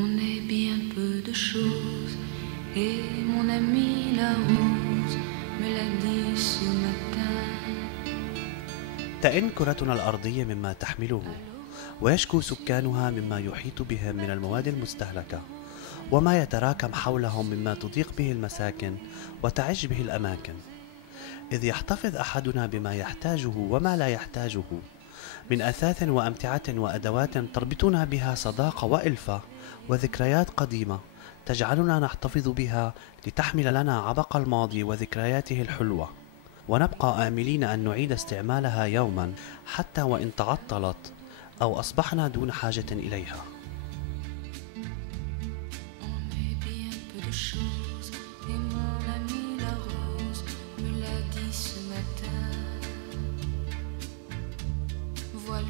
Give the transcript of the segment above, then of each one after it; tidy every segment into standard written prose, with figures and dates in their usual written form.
On est bien peu de choses, et mon amie la rose me l'a dit ce matin. تئن كرتنا الأرضية مما تحمله، ويشكو سكانها مما يحيط بهم من المواد المستهلكة، وما يتراكم حولهم مما تضيق به المساكن وتعج به الأماكن، إذ يحتفظ أحدنا بما يحتاجه وما لا يحتاجه من أثاث وأمتعة وأدوات تربطنا بها صداقة وإلفة وذكريات قديمة تجعلنا نحتفظ بها لتحمل لنا عبق الماضي وذكرياته الحلوة، ونبقى آملين أن نعيد استعمالها يوما حتى وإن تعطلت أو أصبحنا دون حاجة إليها.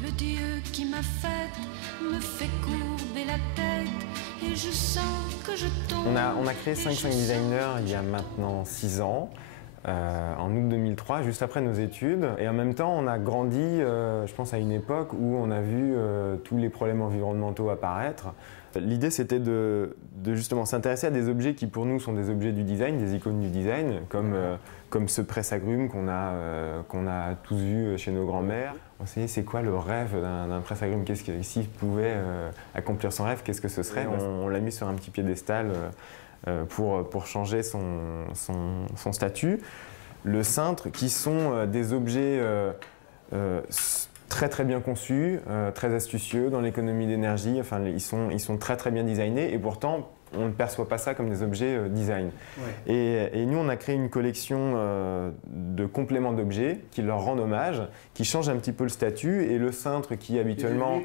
Le Dieu qui m'a faite me fait courber la tête et je sens que je tombe. On a créé 5 designers il y a maintenant 6 ans, en août 2003, juste après nos études. Et en même temps, on a grandi, je pense, à une époque où on a vu tous les problèmes environnementaux apparaître. L'idée, c'était de justement s'intéresser à des objets qui, pour nous, sont des objets du design, des icônes du design, comme ce presse-agrumes qu'on a tous vu chez nos grands-mères. On s'est dit, c'est quoi le rêve d'un presse-agrumes? S'il pouvait accomplir son rêve, qu'est-ce que ce serait? On l'a mis sur un petit piédestal pour changer son statut. Le cintre, qui sont des objets très bien conçus, très astucieux dans l'économie d'énergie. Enfin, ils sont très bien designés et pourtant on ne perçoit pas ça comme des objets design. Ouais. Et nous, on a créé une collection de compléments d'objets qui leur rendent hommage, qui changent un petit peu le statut, et le cintre qui habituellement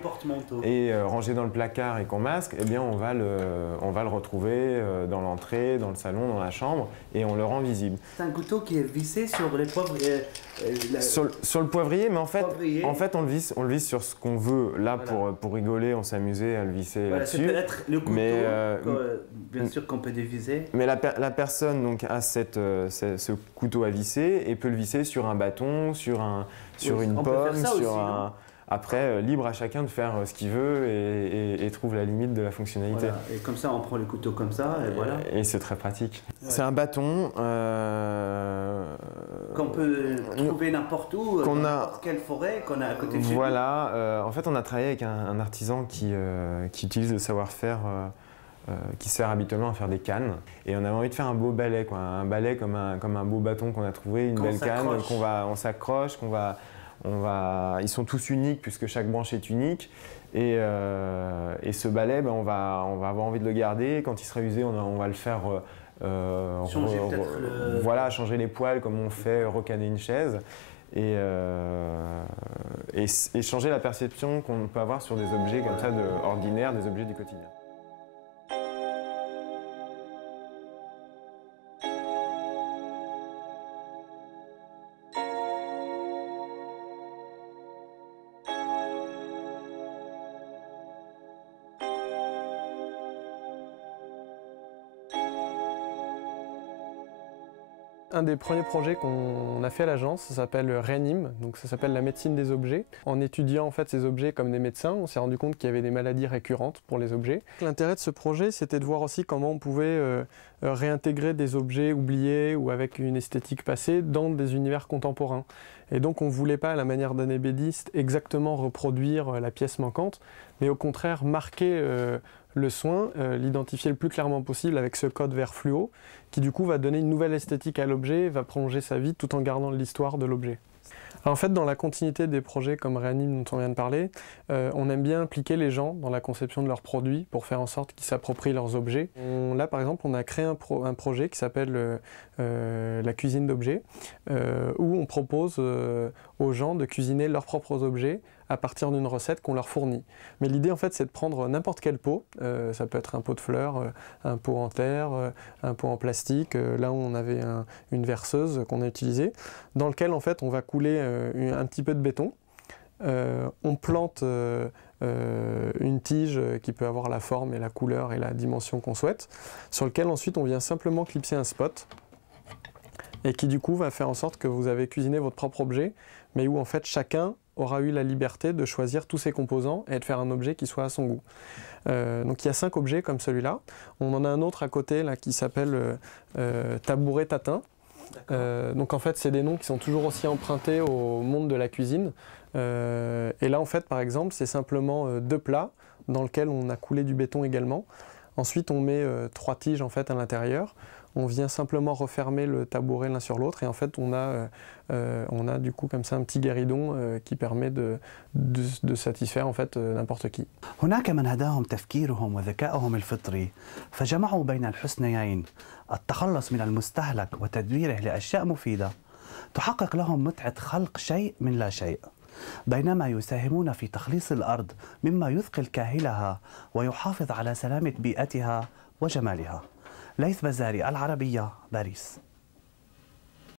est rangé dans le placard et qu'on masque, eh bien on va le retrouver dans l'entrée, dans le salon, dans la chambre, et on le rend visible. C'est un couteau qui est vissé sur les poivriers. Sur le poivrier, mais en fait on le visse sur ce qu'on veut. Là, voilà. pour rigoler, on s'amusait à le visser là-dessus. C'est peut-être le couteau, bien sûr qu'on peut déviser. Mais la personne donc, a ce couteau à visser et peut le visser sur un bâton, sur une pomme, sur un... Après, libre à chacun de faire ce qu'il veut et trouve la limite de la fonctionnalité. Voilà. Et comme ça, on prend le couteau comme ça et voilà. Et c'est très pratique. Ouais. C'est un bâton qu'on peut trouver n'importe où, dans n'importe quelle forêt qu'on a à côté de chez nous. Voilà. En fait, on a travaillé avec un artisan qui utilise le savoir-faire qui sert habituellement à faire des cannes. Et on avait envie de faire un beau balai, quoi. Un balai comme un beau bâton qu'on a trouvé, une belle canne on s'accroche, ils sont tous uniques puisque chaque branche est unique. Et ce balai, on va avoir envie de le garder. Quand il sera usé, on va le faire changer les poils comme on fait recaner une chaise. Et changer la perception qu'on peut avoir sur des objets comme ça ordinaires, des objets du quotidien. Un des premiers projets qu'on a fait à l'agence, ça s'appelle Réanime, donc ça s'appelle la médecine des objets. En étudiant en fait ces objets comme des médecins, on s'est rendu compte qu'il y avait des maladies récurrentes pour les objets. L'intérêt de ce projet, c'était de voir aussi comment on pouvait réintégrer des objets oubliés ou avec une esthétique passée dans des univers contemporains. Et donc on ne voulait pas, à la manière d'un ébéniste, exactement reproduire la pièce manquante, mais au contraire marquer le soin, l'identifier le plus clairement possible avec ce code vert fluo, qui du coup va donner une nouvelle esthétique à l'objet, va prolonger sa vie tout en gardant l'histoire de l'objet. En fait, dans la continuité des projets comme Réanime dont on vient de parler, on aime bien impliquer les gens dans la conception de leurs produits pour faire en sorte qu'ils s'approprient leurs objets. Là, par exemple, on a créé un projet qui s'appelle la cuisine d'objets, où on propose aux gens de cuisiner leurs propres objets à partir d'une recette qu'on leur fournit. Mais l'idée, en fait, c'est de prendre n'importe quel pot. Ça peut être un pot de fleurs, un pot en terre, un pot en plastique. Là, on avait une verseuse qu'on a utilisée, dans lequel, en fait, on va couler un petit peu de béton. On plante une tige qui peut avoir la forme et la couleur et la dimension qu'on souhaite, sur lequel ensuite on vient simplement clipser un spot et qui du coup va faire en sorte que vous avez cuisiné votre propre objet, mais où en fait chacun aura eu la liberté de choisir tous ses composants et de faire un objet qui soit à son goût. Donc il y a 5 objets comme celui-là. On en a un autre à côté là, qui s'appelle tabouret tatin. Donc en fait c'est des noms qui sont toujours aussi empruntés au monde de la cuisine. Et là en fait par exemple c'est simplement 2 plats dans lesquels on a coulé du béton également. Ensuite on met 3 tiges en fait à l'intérieur. On vient simplement refermer le tabouret l'un sur l'autre et en fait on a du coup comme ça un petit guéridon qui permet de satisfaire en fait n'importe qui. هناك من هداهم تفكيرهم وذكائهم الفطري فجمعوا بين الحسنيين التخلص من المستهلك وتدويره لأشياء مفيدة تحقق لهم متعة خلق شيء من لا شيء بينما يساهمون في تخليص الأرض مما يثقل كاهلها ويحافظ على سلامة بيئتها وجمالها. ليث بزاري، العربية، باريس.